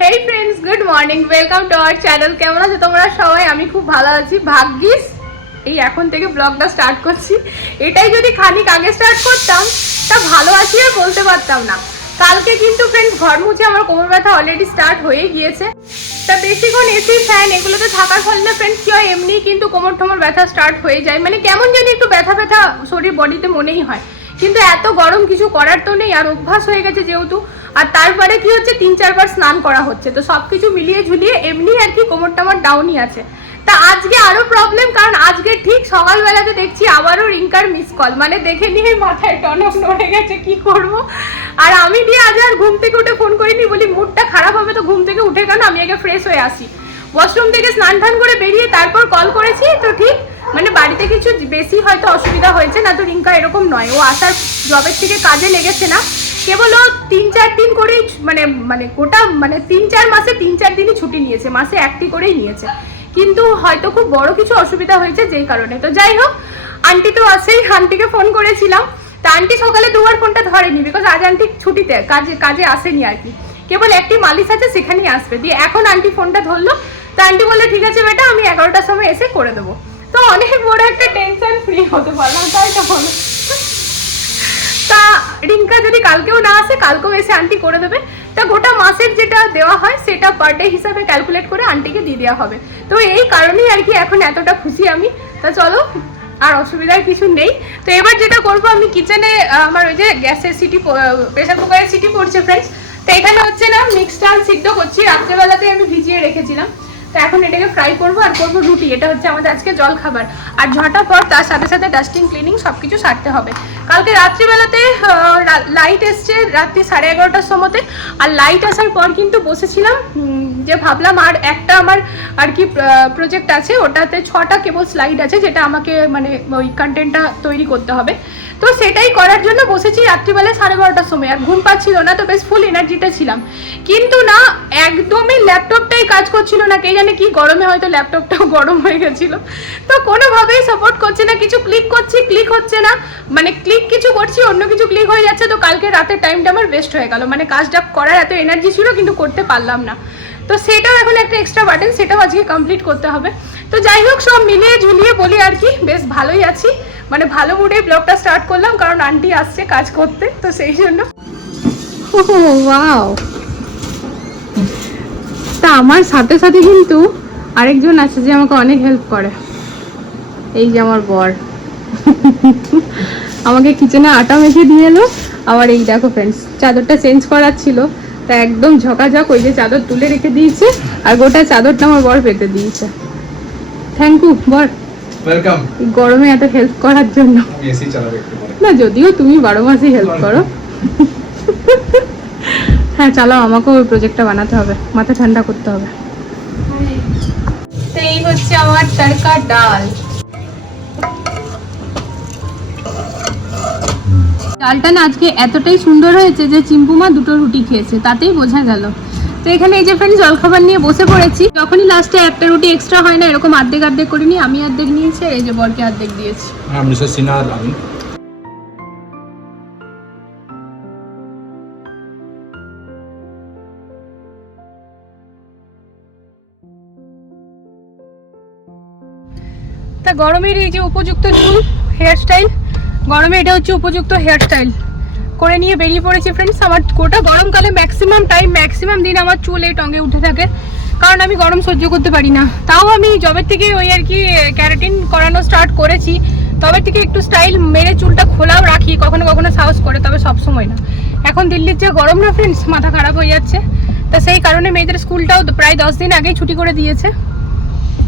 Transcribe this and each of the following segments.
Hey friends good morning welcome to our channel কেমন আছো তোমরা সবাই? আমি খুব ভালো আছি। ভাগ্যিস, এই এখন থেকে ব্লগটা স্টার্ট করছি। এটাই যদি খানিক আগে স্টার্ট করতাম, তা ভালো আছি আর বলতে পারতাম না। কালকে কিন্তু ফ্রেন্ডস ঘর মুছে আমার কোমর ব্যথা অলরেডি স্টার্ট হয়ে গিয়েছে। তা বেশিক্ষণ এসি ফ্যান এগুলোতে থাকার ফলে ফ্রেন্ডস কি হয় এমনি কিন্তু কোমর ঠোমর ব্যথা স্টার্ট হয়ে যায়। মানে কেমন জানি একটু ব্যথা ব্যথা শরীর বডিতে মনেই হয়। কিন্তু এত গরম কিছু করার তো নেই, আর অভ্যাস হয়ে গেছে যেহেতু। আর তারপরে কি হচ্ছে? তিন, চারবার স্নান করা হচ্ছে। তো সবকিছু মিলিয়ে ঝুলিয়ে এমনি আর কি কোমরটা আমার ডাউনই আছে। তা আজকে আরও প্রবলেম কারণ আজকে ঠিক সকালবেলাতে দেখছি আবারও রিঙ্কার মিস কল মানে দেখে নিয়ে মাথায় টনক নড়ে গেছে, কি করব? আর আমি দিয়ে আজ আর ঘুম থেকে উঠে ফোন করিনি, বলি মুডটা খারাপ হবে তো ঘুম থেকে উঠে কেন? আমি আগে ফ্রেশ হয়ে আসি। ওয়াশরুম থেকে স্নান টান করে বেরিয়ে তারপর কল করেছি, তো ঠিক মানে বাড়িতে কিছু বেশি হয়তো অসুবিধা হয়েছে না, তো রিঙ্কা এরকম নয়। ও আসার জবের থেকে কাজে লেগেছে না। কেবল তিন চার দিন করেই মানে মানে গোটা মানে তিন চার মাসে তিন চার দিনই ছুটি নিয়েছে, মাসে একটি করেই নিয়েছে। কিন্তু হয়তো খুব বড় কিছু অসুবিধা হয়েছে যেই কারণে। তো যাই হোক, আন্টি তো আছেই, আন্টিকে ফোন করেছিলাম। তা আন্টি সকালে দুবার ফোনটা ধরেনি বিকজ আজ আন্টি ছুটিতে, কাজে কাজে আসেনি আর কি। কেবল একটি মালিশ আছে সেখানেই আসবে। দিয়ে এখন আন্টি ফোনটা ধরলো। তা আন্টি বলল, ঠিক আছে বেটা, আমি এগারোটার সময় এসে করে দেবো। তো অনেক বড় একটা টেনশন ফ্রি হতে পারলাম, তাই তো বলো। তা রিঙ্কা যদি কালকেও না আসে, কালকেও এসে আন্টি করে দেবে। তা গোটা মাসের যেটা দেওয়া হয়, সেটা পার ডে হিসাবে ক্যালকুলেট করে আন্টিকে দিয়ে দেওয়া হবে। তো এই কারণেই আর কি এখন এতটা খুশি আমি। তা চলো, আর অসুবিধার কিছু নেই। তো এবার যেটা করব, আমি কিচেনে আমার ওই যে গ্যাসের সিটি প্রেসার কুকারের সিটি পড়ছে ফ্রেন্ডস তো এখানে হচ্ছে না মিক্সড ডাল সিদ্ধ করছি। রাত্রেবেলাতে আমি ভিজিয়ে রেখেছিলাম। তো এখন এটাকে ফ্রাই করব আর করব রুটি। এটা হচ্ছে আমাদের আজকে জল খাবার। আর ঝটাপট তার সাথে সাথে ডাস্টিং ক্লিনিং সব কিছু সারতে হবে। কালকে রাত্রিবেলাতে লাইট এসছে রাত্রি সাড়ে এগারোটার সময়তে। আর লাইট আসার পর কিন্তু বসেছিলাম যে ভাবলাম আর একটা আমার আর কি প্রজেক্ট আছে, ওটাতে ছটা কেবল স্লাইড আছে, যেটা আমাকে মানে ওই কন্টেন্টটা তৈরি করতে হবে। তো সেটাই করার জন্য বসেছি রাত্রিবেলায় সাড়ে বারোটার সময়। আর ঘুম পাচ্ছিল না, তো বেশ ফুল এনার্জিতে ছিলাম। কিন্তু না, একদমই ল্যাপটপটাই কাজ করছিল না, কে জানে কি গরমে হয়তো ল্যাপটপটাও গরম হয়ে গেছিল। তো কোনোভাবেই সাপোর্ট করছে না, কিছু ক্লিক করছি ক্লিক হচ্ছে না। মানে ক্লিক কিছু করছি, অন্য কিছু ক্লিক হয়ে যাচ্ছে, তো কালকে রাতের টাইমটা আমার ওয়েস্ট হয়ে গেল। মানে কাজটা করার এত এনার্জি ছিল, কিন্তু করতে পারলাম না। তো সেটাও এখন একটা এক্সট্রা বাটন সেটাও আজকে কমপ্লিট করতে হবে। তো যাই হোক, সব মিলিয়ে ঝুলিয়ে বলি আর কি, বেশ ভালোই আছি। মানে ভালো মুডে ব্লগটা স্টার্ট করলাম, কারণ আন্টি আসছে কাজ করতে, তো সেই জন্য। তা আমার সাথে সাথে কিন্তু আরেকজন আছে যে আমাকে অনেক হেল্প করে। এই যে আমার বর। আমাকে কিচেনে আটা মেখে দিয়ে এলো। আবার এই দেখো ফ্রেন্ডস চাদরটা চেঞ্জ করার ছিল। তা একদম ঝকাঝক ওই যে চাদর তুলে রেখে দিয়েছে আর গোটা চাদরটা আমার বর পেতে দিয়েছে। থ্যাংক ইউ বর। ওয়েলকাম গরমে এত হেল্প করার জন্য। না যদিও তুমি বারো মাসই হেল্প করো। হ্যাঁ চালাও আমাকেও ওই প্রজেক্টটা বানাতে হবে। মাথা ঠান্ডা করতে হবে। তো এই হচ্ছে আমার তড়কা ডাল। ডালটা না আজকে এতটাই সুন্দর হয়েছে যে চিম্পুমা দুটো রুটি খেয়েছে তাতেই বোঝা গেল। তো এখানে এই যে ফ্রেন্ড জলখাবার নিয়ে বসে পড়েছি। যখনই লাস্টে একটা রুটি এক্সট্রা হয় না এরকম আর্ধেক অর্ধেক করে নিই আমি অর্ধেক নিয়েছি আর এই যে বরকে অর্ধেক দিয়েছি। হ্যাঁ তা গরমের এই যে উপযুক্ত চুল হেয়ার স্টাইল গরমে এটা হচ্ছে উপযুক্ত হেয়ার স্টাইল করে নিয়ে বেরিয়ে পড়েছি ফ্রেন্ডস আমার গোটা গরমকালে ম্যাক্সিমাম টাইম ম্যাক্সিমাম দিন আমার চুল এই টঙ্গে উঠে থাকে। কারণ আমি গরম সহ্য করতে পারি না। তাও আমি জবের থেকে ওই আর কি, ক্যারাটিন করানো স্টার্ট করেছি। তবে থেকে একটু স্টাইল মেরে চুলটা খোলাও রাখি, কখনো কখনো সাহস করে, তবে সব সময় না। এখন দিল্লির যে গরম না ফ্রেন্ডস মাথা খারাপ হয়ে যাচ্ছে। তা সেই কারণে মেয়েদের স্কুলটাও প্রায় দশ দিন আগেই ছুটি করে দিয়েছে।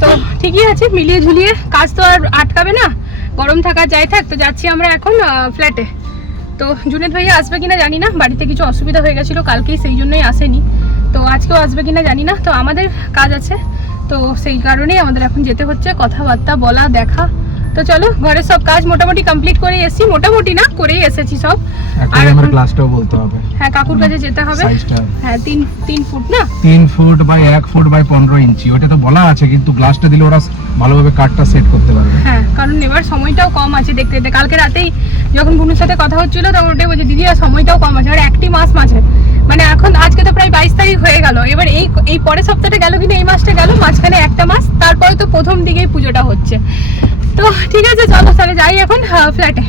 তো ঠিকই আছে, মিলিয়ে ঝুলিয়ে কাজ তো আর আটকাবে না। গরম থাকা যাই থাক, তো যাচ্ছি আমরা এখন ফ্ল্যাটে তো জুনেদ ভাইয়া আসবে কিনা জানি না, বাড়িতে কিছু অসুবিধা হয়ে গেছিল কালকেই, সেই জন্যই আসেনি। তো আজকেও আসবে কিনা জানি না, তো আমাদের কাজ আছে। তো সেই কারণেই আমাদের এখন যেতে হচ্ছে, কথাবার্তা বলা, দেখা তো চলো ঘরের সব কাজ মোটামুটি কমপ্লিট করে এসেছি মোটামুটি না করেই এসেছি সব। আর এখন- ক্লাসটাও বলতে হবে। হ্যাঁ কাকুর কাছে যেতে হবে। হ্যাঁ তিন তিন ফুট না? তিন ফুট বাই এক ফুট বাই পনেরো ইঞ্চি। ওটা তো বলা আছে কিন্তু গ্লাসটা দিলে ওরা ভালোভাবে কাঠটা সেট করতে পারবে। হ্যাঁ কারণ এবার সময়টাও কম আছে দেখতে দেখতে। কালকে রাতেই যখন বুনুর সাথে কথা হচ্ছিল তখন ওটাই বলছে দিদি আর সময়টাও কম আছে। আর একটি মাস মাঝে। মানে এখন আজকে তো প্রায় বাইশ তারিখ হয়ে গেল। এবার এই এই পরের সপ্তাহটা গেল কিনা এই মাসটা গেল মাঝখানে একটা মাস তারপরে তো প্রথম দিকেই পুজোটা হচ্ছে। তো ঠিক আছে চলো তাহলে যাই এখন ফ্ল্যাটে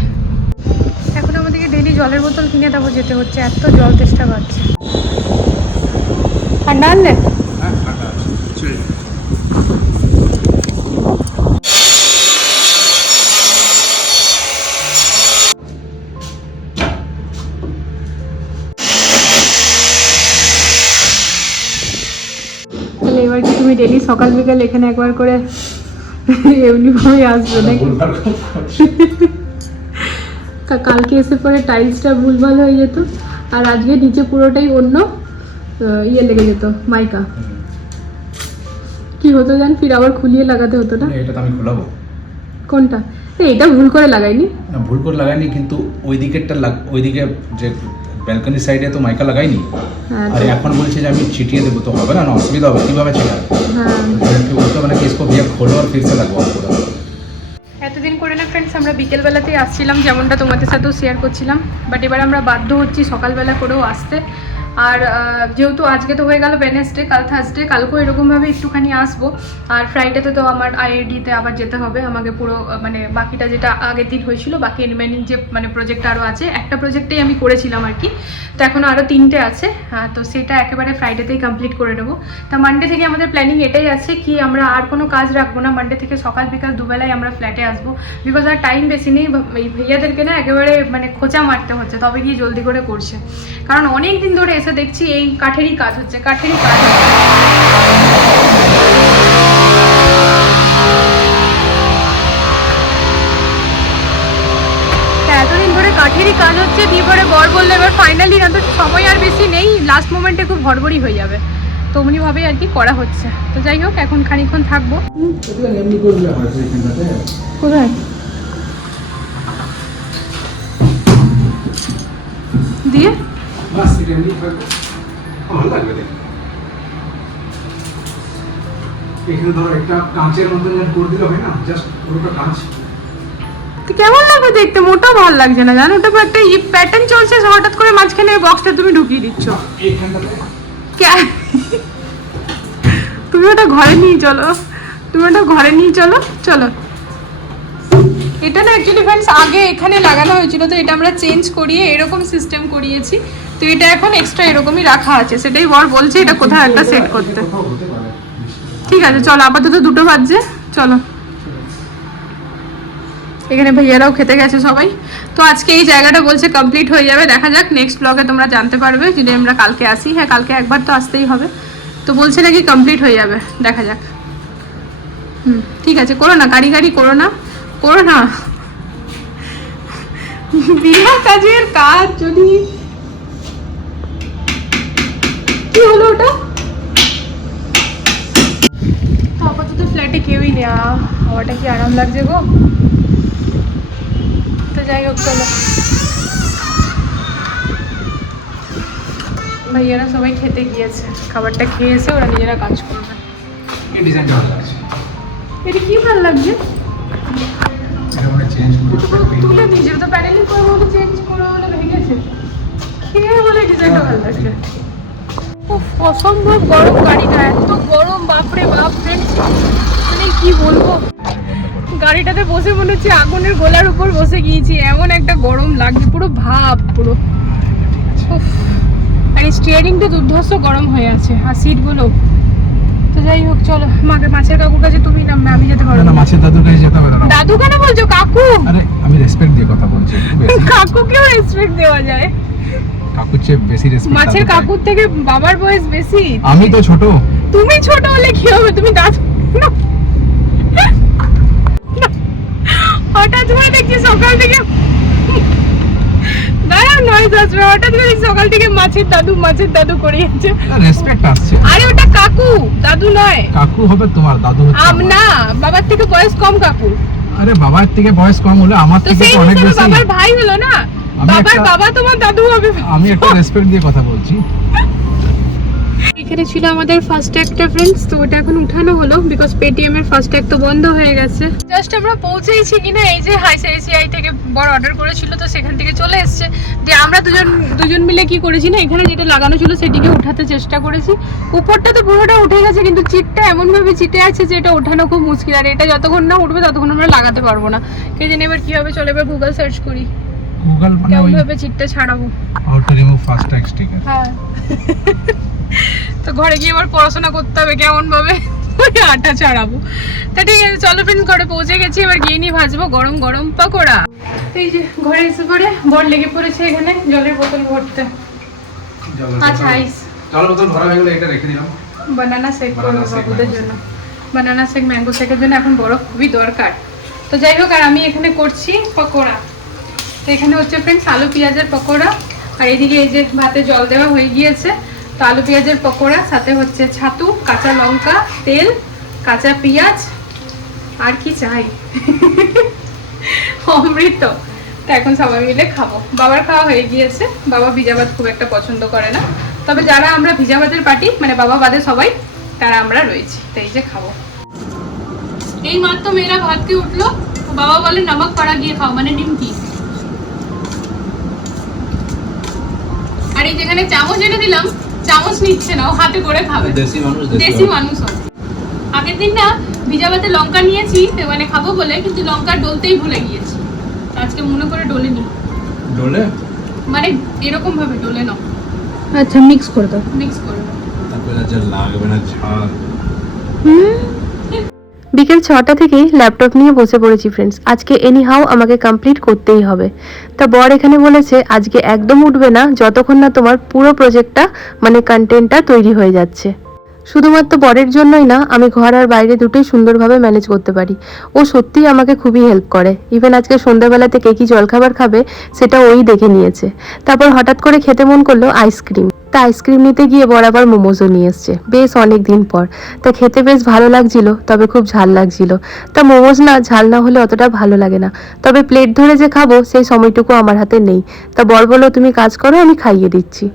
এখন আমাদেরকে ডেলি জলের বোতল কিনে তারপর যেতে হচ্ছে এত জল তেষ্টা পাচ্ছে। ঠান্ডা আনলে তাহলে এবার কি তুমি ডেলি সকাল বিকাল এখানে একবার করে এমনি ভাবে আসবে নাকি? কা- কালকে এসে পরে টাইলসটা ভুলভাল হয়ে যেত আর আজকে নিচে পুরোটাই অন্য ইয়ে লেগে যেত মাইকা। কি হতো জান? ফির আবার খুলিয়ে লাগাতে হতো না? এটা তো আমি খোলাবো। কোনটা? এটা ভুল করে লাগাইনি? না ভুল করে লাগাইনি কিন্তু ওই দিকেরটা ওই দিকে যে ব্যালকনি সাইডে তো মাইকা লাগাইনি। হ্যাঁ, আর এখন বলছে যে আমি ছিটিয়ে দেবো তো হবে না না অসুবিধা হবে কীভাবে ছিটাবে? হ্যাঁ। বলতে মানে কেসকো বিয়ে খোলো আর ফিরসে লাগবো এতদিন করে না ফ্রেন্ডস আমরা বিকেলবেলাতেই আসছিলাম যেমনটা তোমাদের সাথেও শেয়ার করছিলাম বাট এবার আমরা বাধ্য হচ্ছি সকালবেলা করেও আসতে। আর যেহেতু আজকে তো হয়ে গেল ওয়েনেসডে কাল থার্সডে কালকেও এরকমভাবে একটুখানি আসব। আর ফ্রাইডেতে তো আমার আইআইডিতে আবার যেতে হবে। আমাকে পুরো মানে বাকিটা যেটা আগের দিন হয়েছিল, বাকি রিমেনিং যে মানে প্রজেক্ট আরও আছে, একটা প্রজেক্টেই আমি করেছিলাম আর কি। তো এখনও আরও তিনটে আছে। তো সেটা একেবারে ফ্রাইডেতেই কমপ্লিট করে নেব। তা মানডে থেকে আমাদের প্ল্যানিং এটাই আছে কি, আমরা আর কোনো কাজ রাখব না। মানডে থেকে সকাল বিকাল দুবেলায় আমরা ফ্ল্যাটে আসব। বিকজ আর টাইম বেশি নেই এই ভাইয়াদেরকে না একেবারে মানে খোঁচা মারতে হচ্ছে, তবে গিয়ে জলদি করে করছে। কারণ অনেক দিন ধরে এসে দেখছি এই কাঠেরই কাজ হচ্ছে, কাঠেরই কাজ এতদিন ধরে কাঠেরই কাজ হচ্ছে দিয়ে পরে বর বললে? এবার ফাইনালি না তো সময় আর বেশি নেই লাস্ট মোমেন্টে খুব হড়বড়ি হয়ে যাবে। তো অমনিভাবেই আর কি করা হচ্ছে। তো যাই হোক, এখন খানিক্ষণ থাকব। হয় কোথায়? দিয়ে? বাস এটা এমনি থাকবে ভালো লাগবে দেখতে। এখানে ধরো একটা কাঁচের মতন যেন করে দিলে হয় না জাস্ট পুরোটা কাঁচ। কেমন লাগবে দেখতে? মোটা ভালো লাগছে না জানো? ওটা একটা প্যাটার্ন চলছে হঠাৎ করে মাঝখানে বক্সটা তুমি ঢুকিয়ে দিচ্ছ। তুমি ওটা ঘরে নিয়ে চলো। তুমি ওটা ঘরে নিয়ে চলো। চলো। এটা না অ্যাকচুয়ালি ফ্রেন্ডস আগে এখানে লাগানো হয়েছিল তো এটা আমরা চেঞ্জ করিয়ে এরকম সিস্টেম করিয়েছি। তো এটা এখন এক্সট্রা এরকমই রাখা আছে। সেটাই বর বলছে এটা কোথাও একটা সেট করতে। ঠিক আছে, চলো, আপাতত দুটো বাজছে। চলো। এখানে ভাইয়ারাও খেতে গেছে সবাই। তো আজকে এই জায়গাটা বলছে কমপ্লিট হয়ে যাবে। দেখা যাক নেক্সট ব্লগে তোমরা জানতে পারবে। যদি আমরা কালকে আসি হ্যাঁ কালকে একবার তো আসতেই হবে। তো বলছে নাকি কমপ্লিট হয়ে যাবে। দেখা যাক। হুম, ঠিক আছে, করো না, গাড়ি গাড়ি করো না। করো না। বিনা কাজের কাজ যদি কি হলো ওটা তো আপাতত ফ্ল্যাটে কেউই নেই। হাওয়াটা কি আরাম লাগছে গো? তো যাই হোক চলো। ভাইয়ারা সবাই খেতে গিয়েছে খাবারটা খেয়ে এসে ওরা নিজেরা কাজ করবে। এটা কি ভালো লাগছে? তুলে নিজের তো প্যানেলিং করব চেঞ্জ করে হলে ভেঙেছে। খেয়ে বলে ডিজাইনটা ভালো লাগছে। অসম্ভব গরম গাড়িটা এত গরম বাপরে বাপ ফ্রেন্ডস কি বলব? গাড়িটাতে বসে মনে হচ্ছে আগুনের গোলার উপর বসে গিয়েছি। এমন একটা গরম লাগছে পুরো ভাব পুরো। আর স্টিয়ারিংটা দুর্ধর্ষ গরম হয়ে আছে আর সিটগুলো তো যাই হোক চলো মাকে মাছের কাকুর কাছে তুমি নামবে আমি যেতে পারব না না মাছের দাদুর কাছে যেতে হবে না দাদু কেন বলছো? কাকু? আরে আমি রেসপেক্ট দিয়ে কথা বলছি কাকুকেও রেসপেক্ট দেওয়া যায়। কাকুর চেয়ে বেশি রেসপেক্ট মাছের কাকুর থেকে বাবার বয়স বেশি। আমি তো ছোট। তুমি ছোট হলে কি হবে? তুমি দাদু না। হঠাৎ করে দেখছি সকাল থেকে দাঁড়াও নয় আসবে হঠাৎ করে সকাল থেকে মাছের দাদু মাছের দাদু করে যাচ্ছে রেসপেক্ট আসছে। আরে ওটা কাকু দাদু নয়। কাকু হবে তোমার দাদু হচ্ছে আম না বাবার থেকে বয়স কম কাকু। আরে বাবার থেকে বয়স কম হলো আমার থেকে অনেক বেশি। বাবার ভাই হলো না? বাবার বাবা তোমার দাদু হবে। আমি একটু রেসপেক্ট দিয়ে কথা বলছি। এখানে ছিল আমাদের ফার্স্ট একটা ফ্রেন্ডস তো ওটা এখন উঠানো হলো বিকজ পেটিএম এর ফার্স্ট ট্যাগ তো বন্ধ হয়ে গেছে। জাস্ট আমরা পৌঁছেইছি কিনা এই যে আইসিআইসিআই থেকে বড় অর্ডার করেছিল তো সেখান থেকে চলে এসেছে। যে আমরা দুজন দুজন মিলে কি করেছি না এখানে যেটা লাগানো ছিল সেটিকে উঠাতে চেষ্টা করেছি। উপরটা তো পুরোটা উঠে গেছে কিন্তু চিটটা এমন ভাবে চিটে আছে যে এটা ওঠানো খুব মুশকিল। আর এটা যতক্ষণ না উঠবে ততক্ষণ আমরা লাগাতে পারব না। কে জানি এবার কীভাবে চলে এবার গুগল সার্চ করি। গুগল মানে কেমন ওই ভাবে চিটটা ছাড়াবো। How to remove FASTag sticker ঘরে গিয়ে আবার পড়াশোনা করতে হবে কেমন ভাবে আটা ছাড়াবো। তা ঠিক আছে চলো ফ্রেন্ড ঘরে পৌঁছে গেছি। এবার গিয়ে নিয়ে ভাজবো গরম গরম পকোড়া। তো এই যে ঘরে এসে পরে বর লেগে পড়েছে এখানে জলের বোতল ভরতে। আচ্ছা আইস। জল বোতল ভরা হয়ে গেলে এটা রেখে দিলাম। বানানা শেক করব বাবুদের জন্য। বানানা শেক ম্যাঙ্গো শেকের জন্য এখন বরফ খুবই দরকার। তো যাই হোক আর আমি এখানে করছি পকোড়া। তো এখানে হচ্ছে ফ্রেন্ডস আলু পেঁয়াজের পকোড়া। আর এদিকে এই যে ভাতে জল দেওয়া হয়ে গিয়েছে। তো আলু পেঁয়াজের পকোড়া, সাথে হচ্ছে ছাতু, কাঁচা লঙ্কা, তেল, কাঁচা পেঁয়াজ, আর কি চাই? অমৃত। তো এখন সবাই মিলে খাব। বাবার খাওয়া হয়ে গিয়েছে। বাবা ভিজা ভাত খুব একটা পছন্দ করে না। তবে যারা আমরা ভিজা ভাতের পার্টি মানে বাবা বাদে সবাই, তারা আমরা রয়েছি। তাই যে খাব। এই মাত্র মেয়েরা ভাত দিয়ে উঠল। বাবা বলে, নমক পাড়া গিয়ে খাও। মানে নিমকি। আর এই যেখানে চামচ এনে দিলাম চামচ নিচ্ছে না ও হাতে করে খাবে। দেশি মানুষ দেশি মানুষ। আগের দিন না ভিজা ভাতে লঙ্কা নিয়েছি তো মানে খাব বলে কিন্তু লঙ্কা ডলতেই ভুলে গিয়েছি। আজকে মনে করে ডলে নি ডলে? মানে এরকম ভাবে ডলে নাও আচ্ছা মিক্স করে দাও। মিক্স করে দাও। তারপরে যা লাগবে না ঝাল। বিকেল ছটা থেকেই ল্যাপটপ নিয়ে বসে পড়েছি ফ্রেন্ডস আজকে এনি হাউ আমাকে কমপ্লিট করতেই হবে। তা বর এখানে বলেছে, আজকে একদম উঠবে না, যতক্ষণ না তোমার পুরো প্রজেক্টটা মানে কন্টেন্টটা তৈরি হয়ে যাচ্ছে। শুধুমাত্র বরের জন্যই না, আমি ঘর আর বাইরে দুটোই সুন্দরভাবে ম্যানেজ করতে পারি। ও সত্যিই আমাকে খুবই হেল্প করে। ইভেন আজকে সন্ধ্যাবেলাতে কে কি জলখাবার খাবে, সেটা ওই দেখে নিয়েছে। তারপর হঠাৎ করে খেতে মন করল আইসক্রিম তা আইসক্রিম নিতে গিয়ে বরাবর মোমোজও নিয়ে এসছে। বেশ অনেক দিন পর। তা খেতে বেশ ভালো লাগছিল, তবে খুব ঝাল লাগছিল। তা মোমোজ না, ঝাল না হলে অতটা ভালো লাগে না। তবে প্লেট ধরে যে খাব, সেই সময়টুকু আমার হাতে নেই। তা বর বলো তুমি কাজ করো, আমি খাইয়ে দিচ্ছি।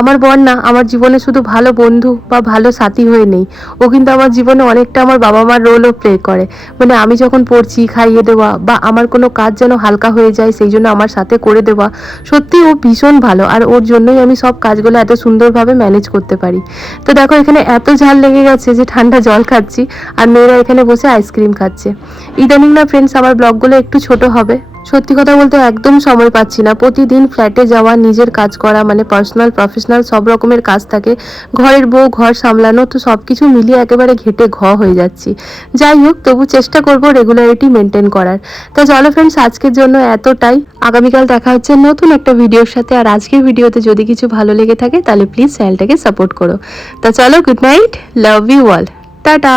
আমার বর না, আমার জীবনে শুধু ভালো বন্ধু বা ভালো সাথী হয়ে নেই। ও কিন্তু আমার জীবনে অনেকটা আমার বাবা মার রোলও প্লে করে। মানে আমি যখন পড়ছি, খাইয়ে দেওয়া বা আমার কোনো কাজ যেন হালকা হয়ে যায়, সেই জন্য আমার সাথে করে দেওয়া, সত্যি ও ভীষণ ভালো। আর ওর জন্যই আমি সব কাজগুলো এত সুন্দরভাবে ম্যানেজ করতে পারি। তো দেখো, এখানে এত ঝাল লেগে গেছে যে ঠান্ডা জল খাচ্ছি। আর মেয়েরা এখানে বসে আইসক্রিম খাচ্ছে। ইদানিং না ফ্রেন্ডস আমার ব্লগগুলো একটু ছোট হবে। সত্যি কথা বলতে একদম সময় পাচ্ছি না। প্রতিদিন ফ্ল্যাটে যাওয়া, নিজের কাজ করা মানে পার্সোনাল প্রফেশনাল সব রকমের কাজ থাকে। ঘরের বউ, ঘর সামলানো, তো সব কিছু মিলিয়ে একেবারে ঘেটে ঘ হয়ে যাচ্ছি। যাই হোক, তবু চেষ্টা করব রেগুলারিটি মেনটেন করার। তো চলো ফ্রেন্ডস আজকের জন্য এতটাই। আগামীকাল দেখা হচ্ছে নতুন একটা ভিডিওর সাথে। আর আজকের ভিডিওতে যদি কিছু ভালো লেগে থাকে, তাহলে প্লিজ চ্যানেলটাকে সাপোর্ট করো। তা চলো good night love you all tata!